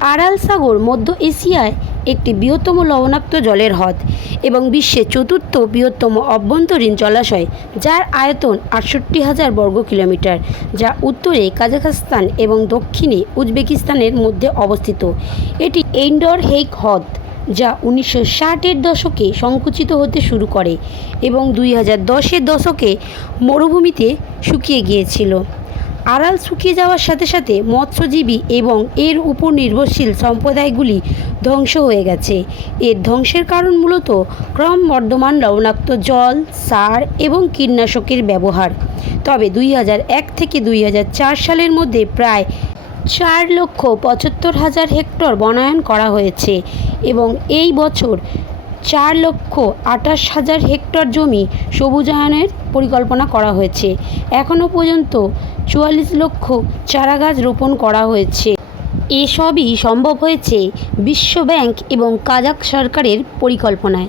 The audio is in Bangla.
আরাল সাগর মধ্য এশিয়ায় একটি বৃহত্তম লবণাক্ত জলের হ্রদ এবং বিশ্বের চতুর্থ বৃহত্তম অভ্যন্তরীণ জলাশয়, যার আয়তন আটষট্টি হাজার বর্গ কিলোমিটার, যা উত্তরে কাজাখস্তান এবং দক্ষিণে উজবেকিস্তানের মধ্যে অবস্থিত। এটি ইনডোর হেইক হ্রদ, যা উনিশশো ষাটের দশকে সংকুচিত হতে শুরু করে এবং দুই হাজার দশের দশকে মরুভূমিতে শুকিয়ে গিয়েছিল। আড়াল শুকিয়ে যাওয়ার সাথে সাথে মৎস্যজীবী এবং এর উপর নির্ভরশীল সম্প্রদায়গুলি ধ্বংস হয়ে গেছে। এর ধ্বংসের কারণ মূলত ক্রমবর্ধমান লবণাক্ত জল, সার এবং কীটনাশকের ব্যবহার। তবে দুই হাজার এক থেকে দুই হাজার চার সালের মধ্যে প্রায় চার লক্ষ পঁচাত্তর হাজার হেক্টর বনায়ন করা হয়েছে এবং এই বছর চার লক্ষ আঠাশ হাজার হেক্টর জমি সবুজায়নের পরিকল্পনা করা হয়েছে। এখনও পর্যন্ত চুয়াল্লিশ লক্ষ চারাগাছ রোপণ করা হয়েছে। এসবই সম্ভব হয়েছে বিশ্বব্যাংক এবং কাজাক সরকারের পরিকল্পনায়।